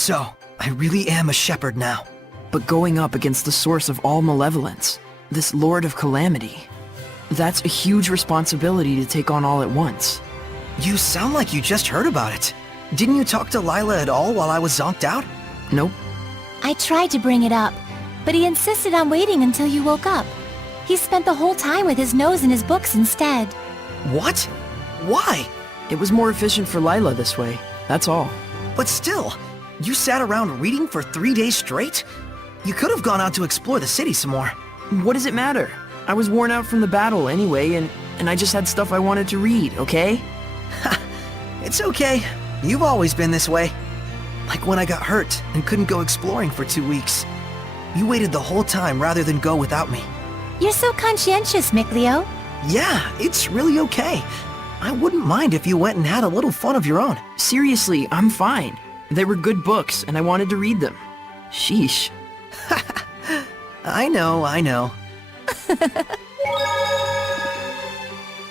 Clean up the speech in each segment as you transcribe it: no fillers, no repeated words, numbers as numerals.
So, I really am a shepherd now. But going up against the source of all malevolence, this Lord of Calamity, that's a huge responsibility to take on all at once. You sound like you just heard about it. Didn't you talk to Lila at all while I was zonked out? Nope. I tried to bring it up, but he insisted on waiting until you woke up. He spent the whole time with his nose in his books instead. What? Why? It was more efficient for Lila this way, that's all. But still, you sat around reading for 3 days straight? You could have gone out to explore the city some more. What does it matter? I was worn out from the battle anyway, and I just had stuff I wanted to read, okay? It's okay. You've always been this way. Like when I got hurt and couldn't go exploring for 2 weeks. You waited the whole time rather than go without me. You're so conscientious, Micleo. Yeah, it's really okay. I wouldn't mind if you went and had a little fun of your own. Seriously, I'm fine. They were good books, and I wanted to read them. Sheesh. I know.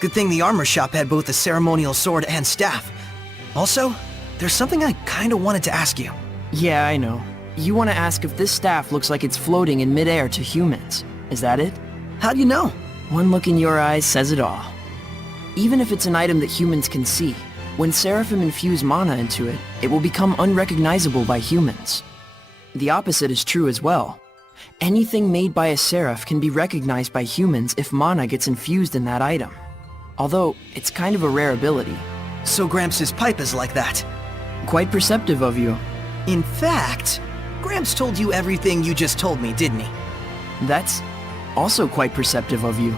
Good thing the armor shop had both a ceremonial sword and staff. Also, there's something I kinda wanted to ask you. Yeah, I know. You want to ask if this staff looks like it's floating in midair to humans. Is that it? How do you know? One look in your eyes says it all. Even if it's an item that humans can see, when Seraphim infuse mana into it, it will become unrecognizable by humans. The opposite is true as well. Anything made by a Seraph can be recognized by humans if mana gets infused in that item. Although, it's kind of a rare ability. So Gramps' pipe is like that. Quite perceptive of you. In fact, Gramps told you everything you just told me, didn't he? That's also quite perceptive of you.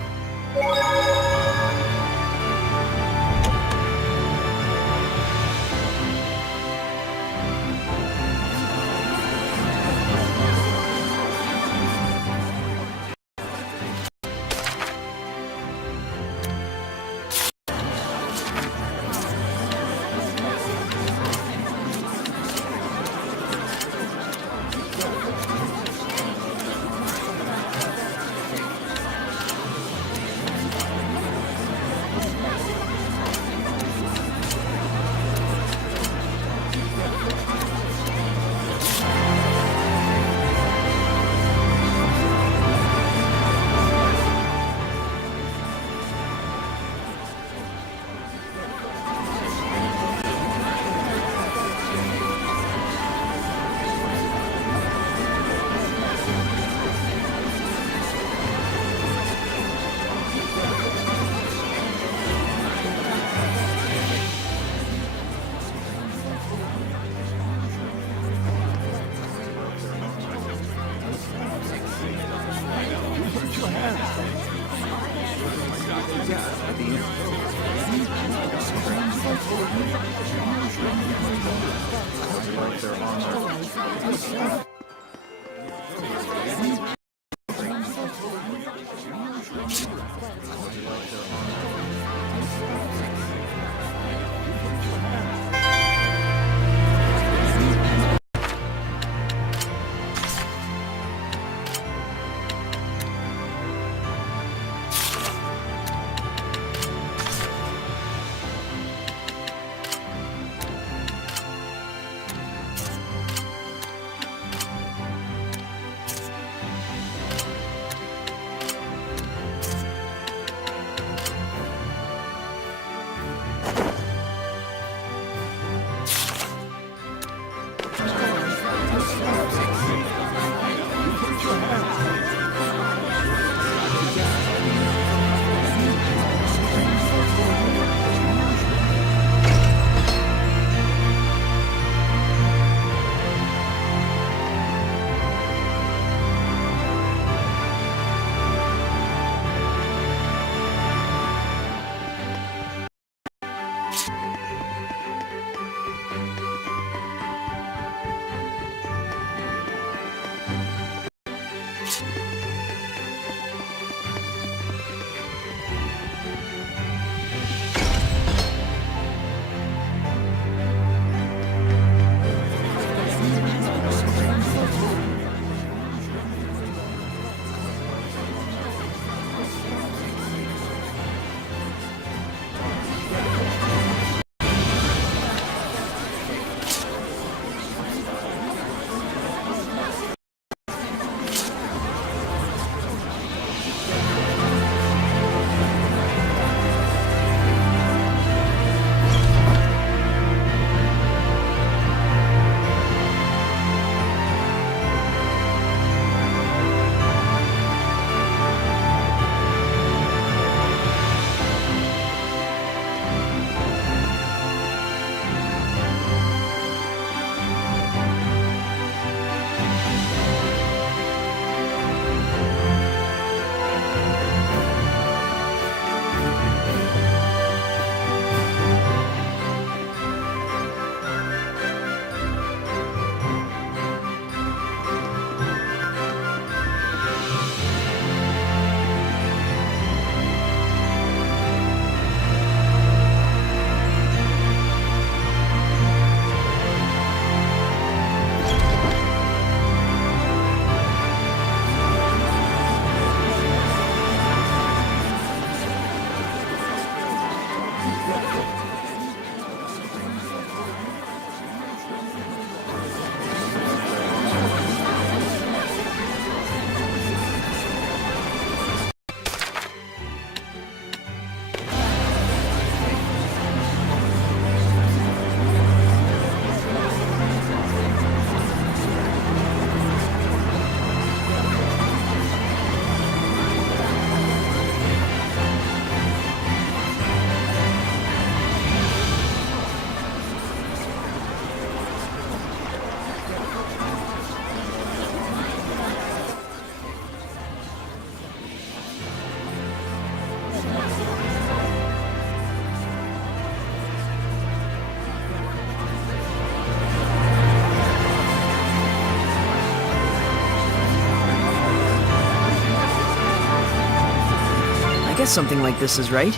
I guess something like this is right.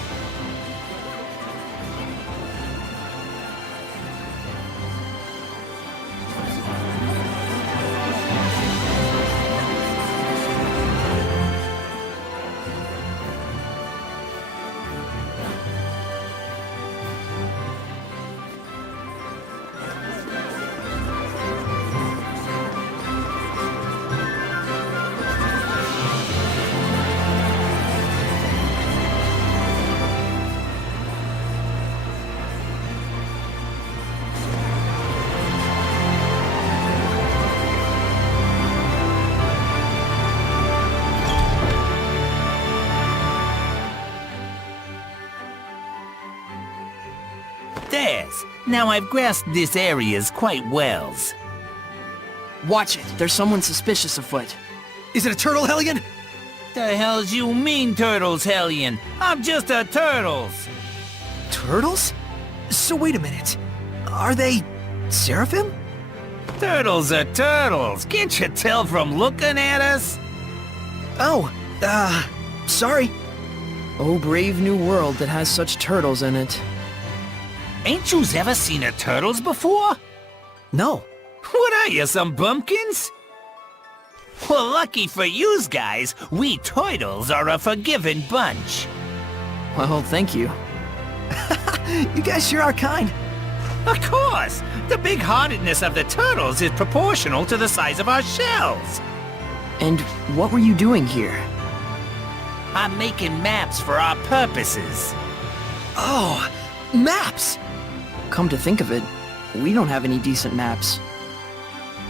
There's. Now I've grasped this areas quite well. Watch it. There's someone suspicious afoot. Is it a turtle, Hellion? The hell's you mean, Turtles, Hellion? I'm just a Turtles. Turtles? So wait a minute. Are they Seraphim? Turtles are turtles. Can't you tell from looking at us? Oh, sorry. Oh, brave new world that has such turtles in it. Ain't yous ever seen a turtles before? No. What are you, some bumpkins? Well, lucky for yous guys, we turtles are a forgiving bunch. Well, thank you. You guys sure are kind. Of course! The big-heartedness of the turtles is proportional to the size of our shells. And what were you doing here? I'm making maps for our purposes. Oh, maps! Come to think of it, we don't have any decent maps.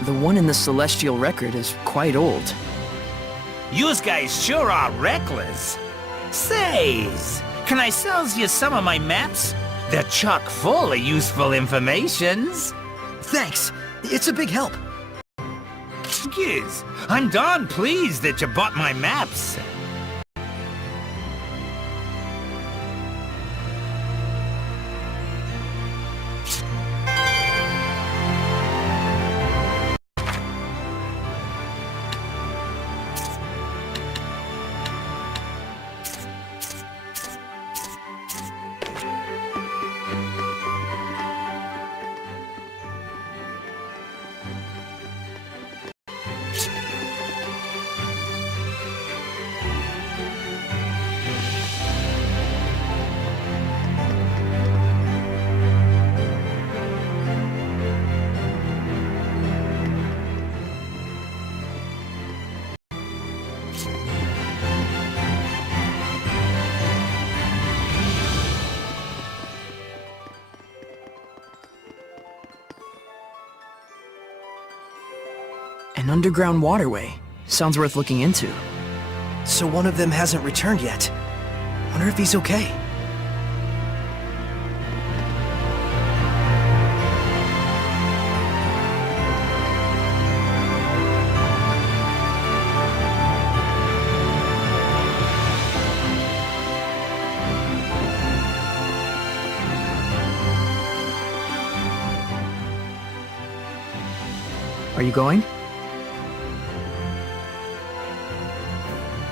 The one in the Celestial Record is quite old. Yous guys sure are reckless. Says, can I sells you some of my maps? They're chock full of useful informations. Thanks. It's a big help. Giz, I'm darn pleased that you bought my maps. An underground waterway. Sounds worth looking into. So one of them hasn't returned yet. Wonder if he's okay. Are you going?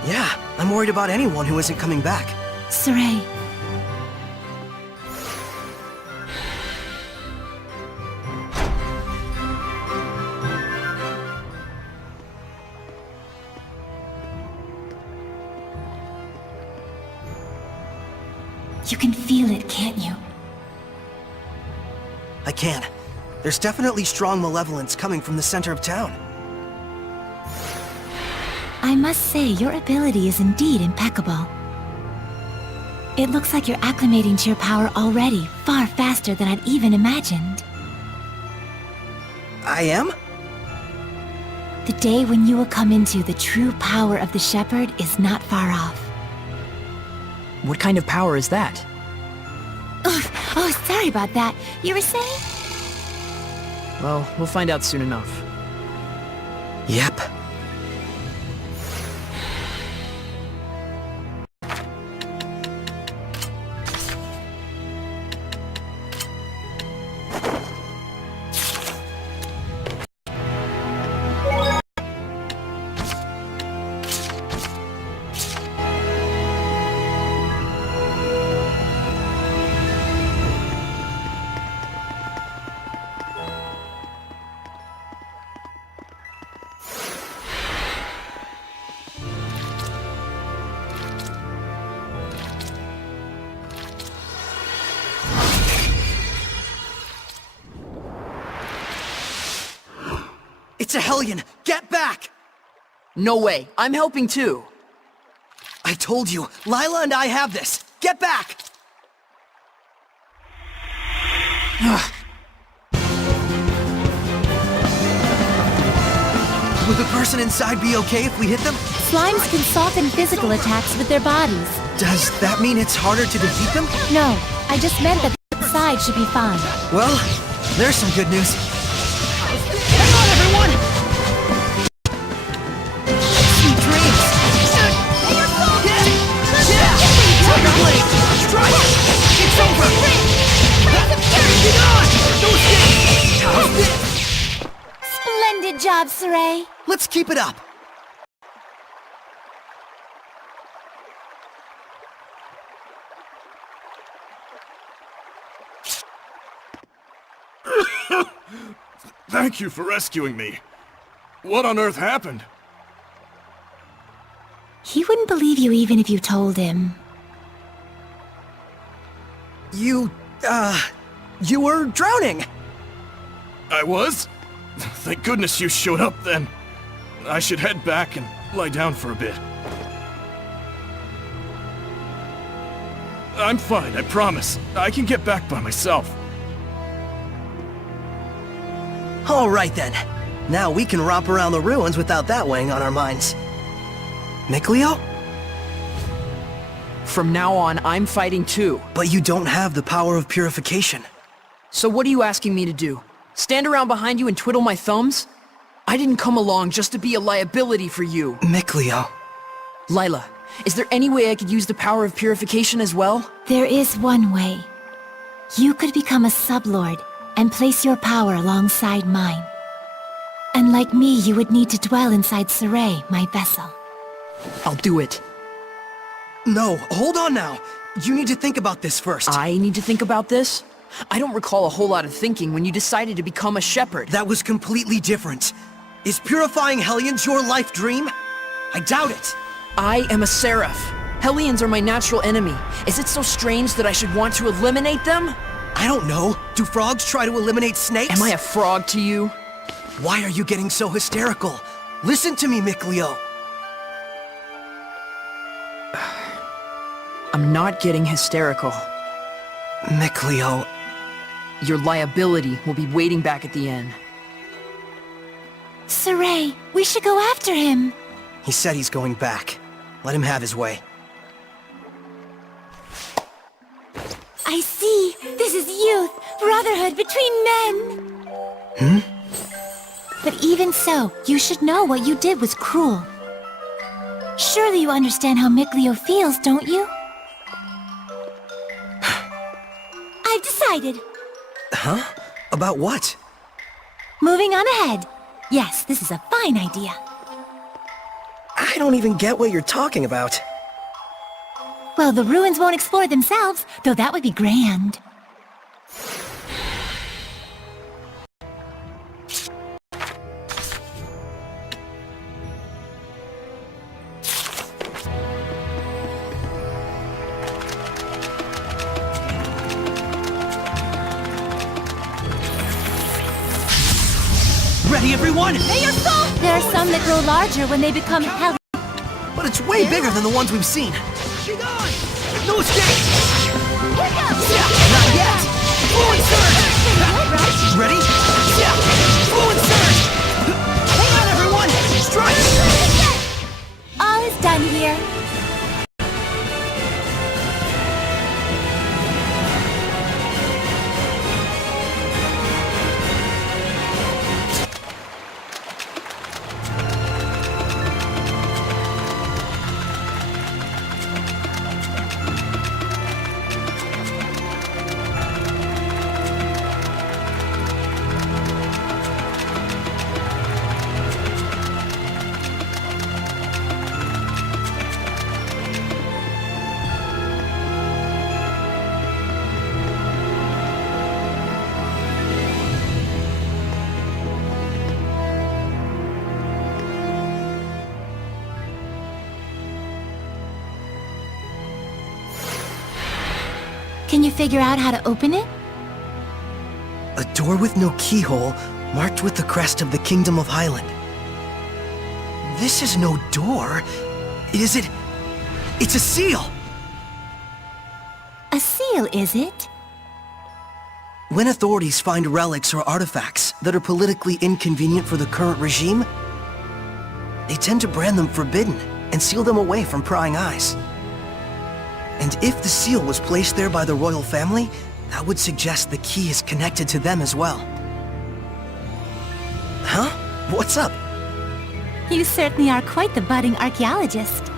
Yeah, I'm worried about anyone who isn't coming back. Saray. You can feel it, can't you? I can. There's definitely strong malevolence coming from the center of town. I must say, your ability is indeed impeccable. It looks like you're acclimating to your power already, far faster than I'd even imagined. I am? The day when you will come into the true power of the Shepherd is not far off. What kind of power is that? Oh, sorry about that. You were saying? Well, we'll find out soon enough. Yep. It's a Hellion! Get back! No way. I'm helping too. I told you, Lila and I have this! Get back! Would the person inside be okay if we hit them? Slimes can soften physical attacks with their bodies. Does that mean it's harder to defeat them? No, I just meant that the inside should be fine. Well, there's some good news. Hang on, everyone! Sweet dreams! Tiger Blade! Strike! It's over! Get on! No escape! How's this? Splendid job, Saray. Let's keep it up! Thank you for rescuing me. What on earth happened? He wouldn't believe you even if you told him. You were drowning! I was? Thank goodness you showed up then. I should head back and lie down for a bit. I'm fine, I promise. I can get back by myself. Alright then. Now we can romp around the ruins without that weighing on our minds. Mikleo? From now on, I'm fighting too. But you don't have the power of purification. So what are you asking me to do? Stand around behind you and twiddle my thumbs? I didn't come along just to be a liability for you. Mikleo. Lila, is there any way I could use the power of purification as well? There is one way. You could become a sublord and place your power alongside mine. And like me, you would need to dwell inside Saray, my vessel. I'll do it. No, hold on now. You need to think about this first. I need to think about this? I don't recall a whole lot of thinking when you decided to become a shepherd. That was completely different. Is purifying Hellions your life dream? I doubt it. I am a seraph. Hellions are my natural enemy. Is it so strange that I should want to eliminate them? I don't know. Do frogs try to eliminate snakes? Am I a frog to you? Why are you getting so hysterical? Listen to me, Mikleo. I'm not getting hysterical. Mikleo. Your liability will be waiting back at the inn. Saray, we should go after him. He said he's going back. Let him have his way. I see. This is youth, brotherhood between men. But even so, you should know what you did was cruel. Surely you understand how Mikleo feels, don't you? I've decided. Huh? About what? Moving on ahead. Yes, this is a fine idea. I don't even get what you're talking about. Well, the ruins won't explore themselves, though that would be grand. Ready, everyone? There are some that grow larger when they become hell. But it's way bigger than the ones we've seen. No escape! Not yet! Fluent surge! Ready? Fluent surge! Hang on, everyone! Strike! All is done here. Can you figure out how to open it? A door with no keyhole, marked with the crest of the Kingdom of Highland. This is no door. Is it? It's a seal! A seal, is it? When authorities find relics or artifacts that are politically inconvenient for the current regime, they tend to brand them forbidden and seal them away from prying eyes. And if the seal was placed there by the royal family, that would suggest the key is connected to them as well. Huh? What's up? You certainly are quite the budding archaeologist.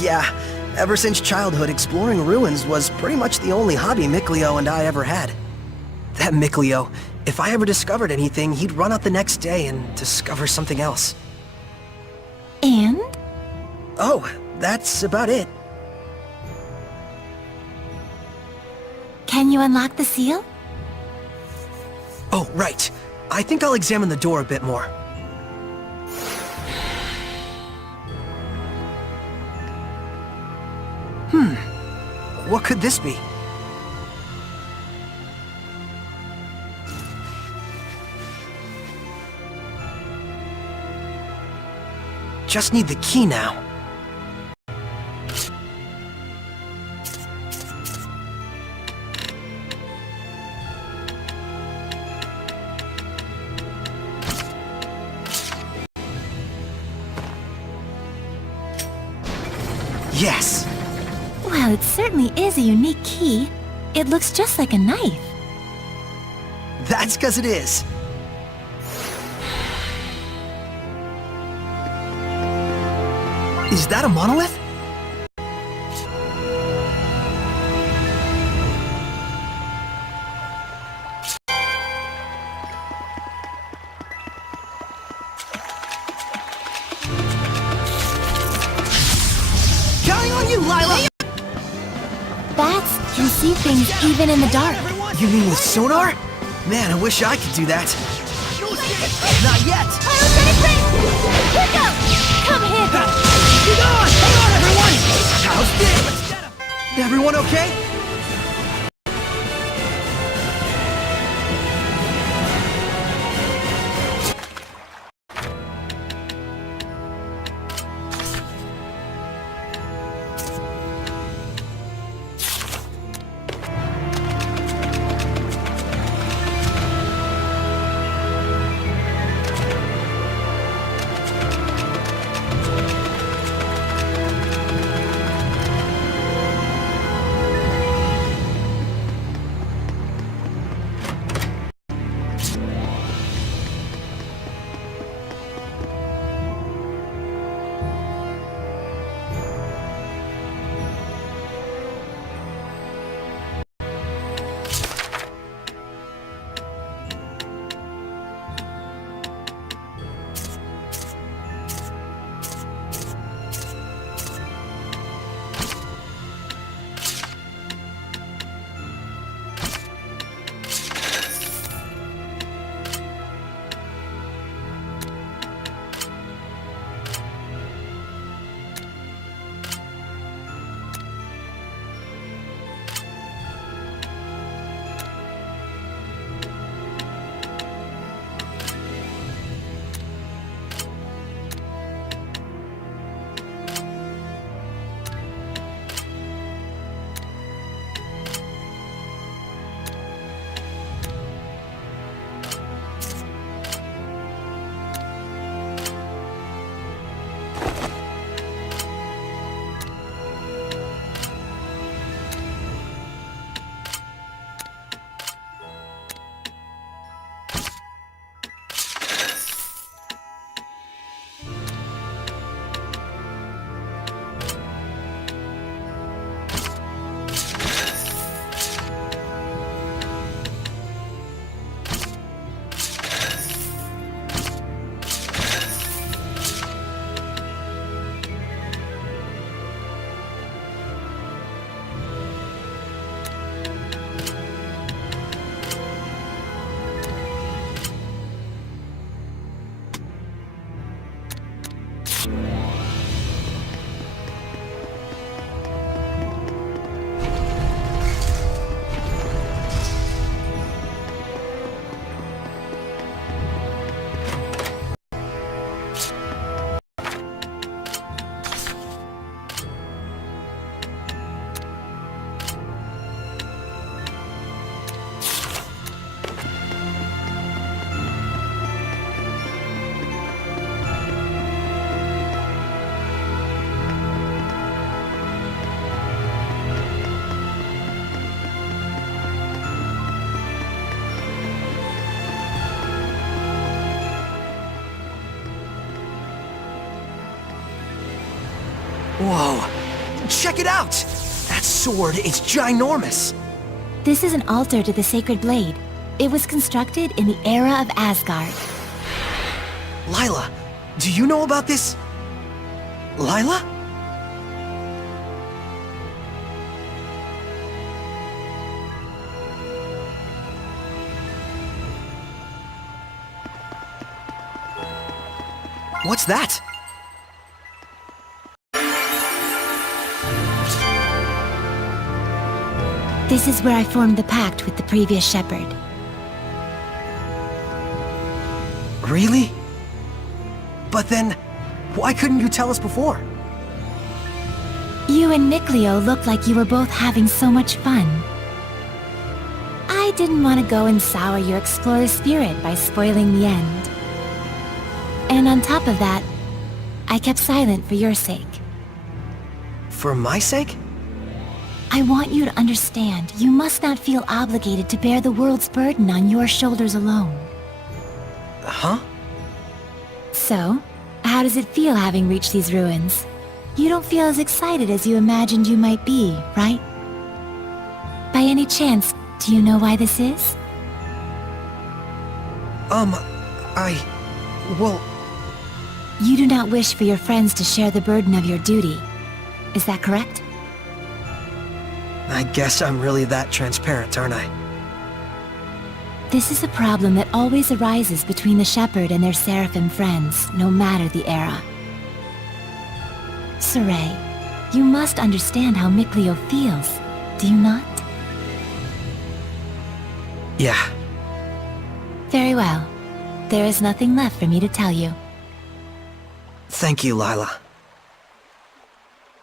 Yeah, ever since childhood, exploring ruins was pretty much the only hobby Mikleo and I ever had. That Mikleo, if I ever discovered anything, he'd run out the next day and discover something else. And? Oh, that's about it. Can you unlock the seal? Oh, right. I think I'll examine the door a bit more. What could this be? Just need the key now. Yes! Well, it certainly is a unique key. It looks just like a knife. That's 'cause it is. Is that a monolith? Counting on you, Lila! Bats can see things even in the dark. You mean with sonar? Man, I wish I could do that. Not yet! Here goes! Come here! Hang on, everyone! How's this? Everyone okay? Whoa! Check it out! That sword is ginormous! This is an altar to the sacred blade. It was constructed in the era of Asgard. Lila, do you know about this? Lila? What's that? This is where I formed the pact with the previous shepherd. Really? But then, why couldn't you tell us before? You and Mikleo looked like you were both having so much fun. I didn't want to go and sour your explorer spirit by spoiling the end. And on top of that, I kept silent for your sake. For my sake? I want you to understand, you must not feel obligated to bear the world's burden on your shoulders alone. Huh? So, how does it feel having reached these ruins? You don't feel as excited as you imagined you might be, right? By any chance, do you know why this is? Well, You do not wish for your friends to share the burden of your duty. Is that correct? I guess I'm really that transparent, aren't I? This is a problem that always arises between the Shepherd and their Seraphim friends, no matter the era. Saray, you must understand how Mikleo feels, do you not? Yeah. Very well. There is nothing left for me to tell you. Thank you, Lila.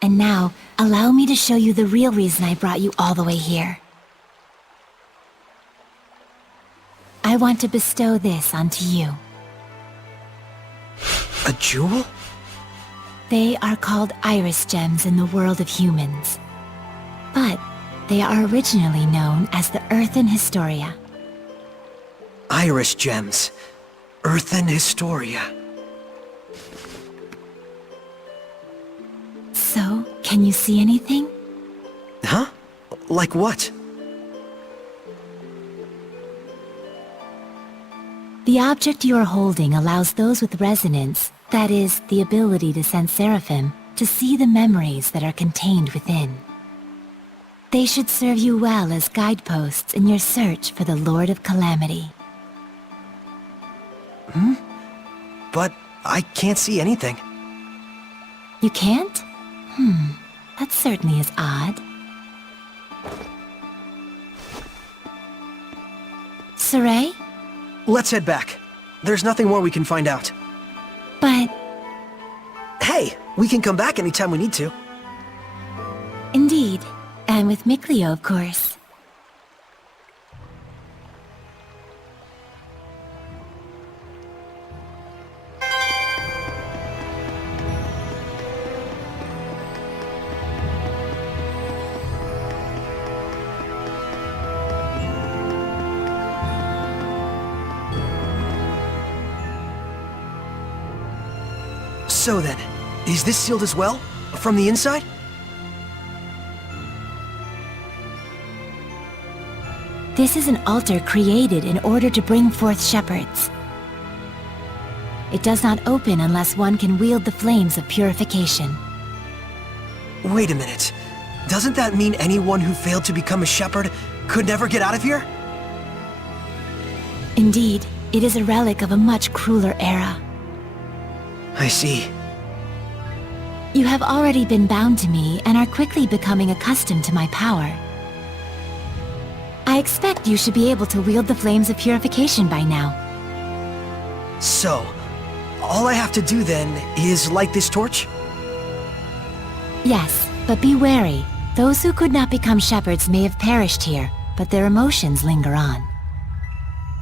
And now, allow me to show you the real reason I brought you all the way here. I want to bestow this onto you. A jewel? They are called iris gems in the world of humans. But they are originally known as the Earthen Historia. Iris gems. Earthen Historia. So, can you see anything? Huh? Like what? The object you are holding allows those with resonance, that is, the ability to sense Seraphim, to see the memories that are contained within. They should serve you well as guideposts in your search for the Lord of Calamity. But I can't see anything. You can't? That certainly is odd. Saray? Let's head back. There's nothing more we can find out. But... Hey, we can come back anytime we need to. Indeed. And with Mikleo, of course. So then, is this sealed as well? From the inside? This is an altar created in order to bring forth shepherds. It does not open unless one can wield the flames of purification. Wait a minute. Doesn't that mean anyone who failed to become a shepherd could never get out of here? Indeed, it is a relic of a much crueler era. I see. You have already been bound to me and are quickly becoming accustomed to my power. I expect you should be able to wield the flames of purification by now. So, all I have to do then is light this torch? Yes, but be wary. Those who could not become shepherds may have perished here, but their emotions linger on.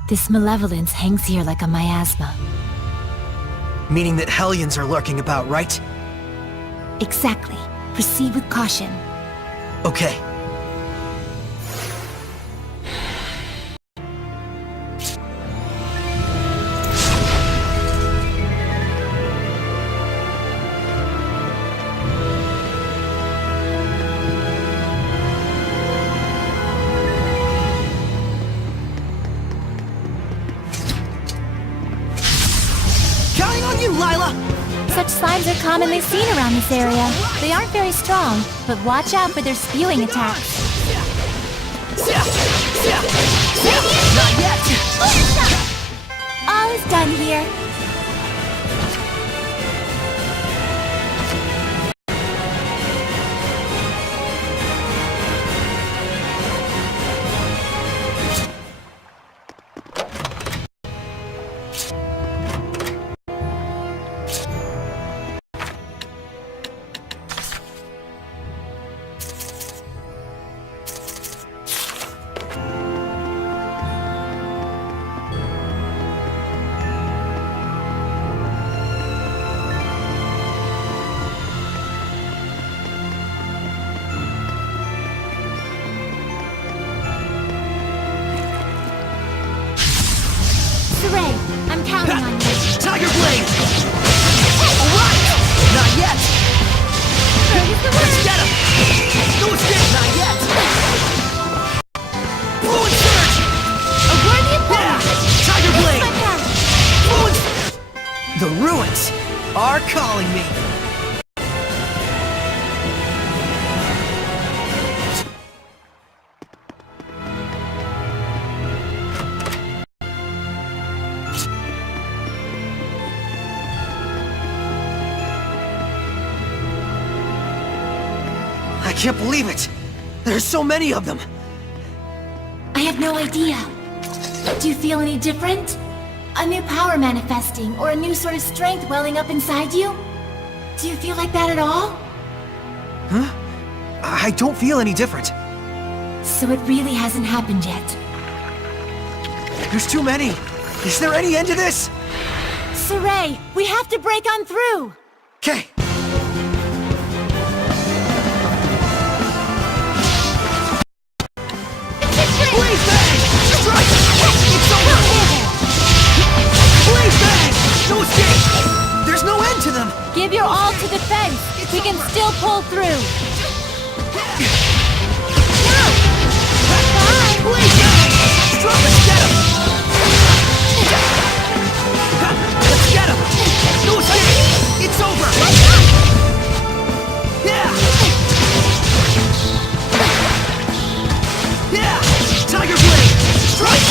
This malevolence hangs here like a miasma. Meaning that Hellions are lurking about, right? Exactly. Proceed with caution. Okay. Such slimes are commonly seen around this area. They aren't very strong, but watch out for their spewing attacks. Not yet! All is done here. Ray, I'm counting on you. Tiger Blade! Alright! Not yet! Let's get him! No escape! Not yet! Fluid Surge! A worthy opponent! Yeah! Tiger Blade! My path. Fluid... The ruins are calling me! I can't believe it! There's so many of them! I have no idea. Do you feel any different? A new power manifesting, or a new sort of strength welling up inside you? Do you feel like that at all? Huh? I don't feel any different. So it really hasn't happened yet. There's too many! Is there any end to this? Saray, we have to break on through! Okay. Blaze Bang! Strike! It's over! Blaze Bang! No escape! There's no end to them! Give your all to defense! We can still pull through! Blaze Bang! Strike! Let's get him! Let's get him! No escape! It's over! Yeah! Yeah! Tiger Blade! Strike!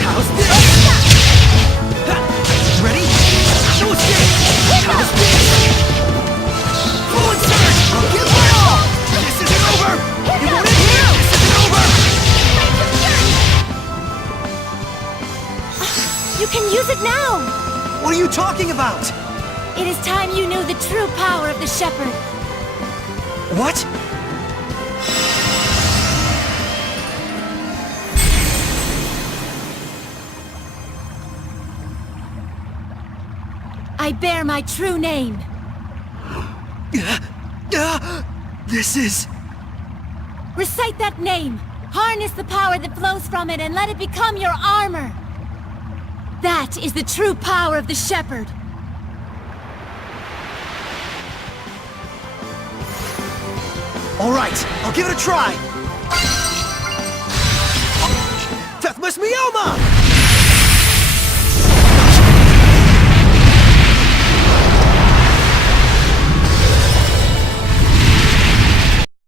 How's this? Ready? No escape! How's this? Fluid Surge! I'll give my all! This isn't over! It won't end here! This isn't over! You can use it now! What are you talking about? It is time you knew the true power of the Shepherd. What? I bear my true name. This is... Recite that name. Harness the power that flows from it and let it become your armor. That is the true power of the Shepherd. All right, I'll give it a try. Deathmas Mioma!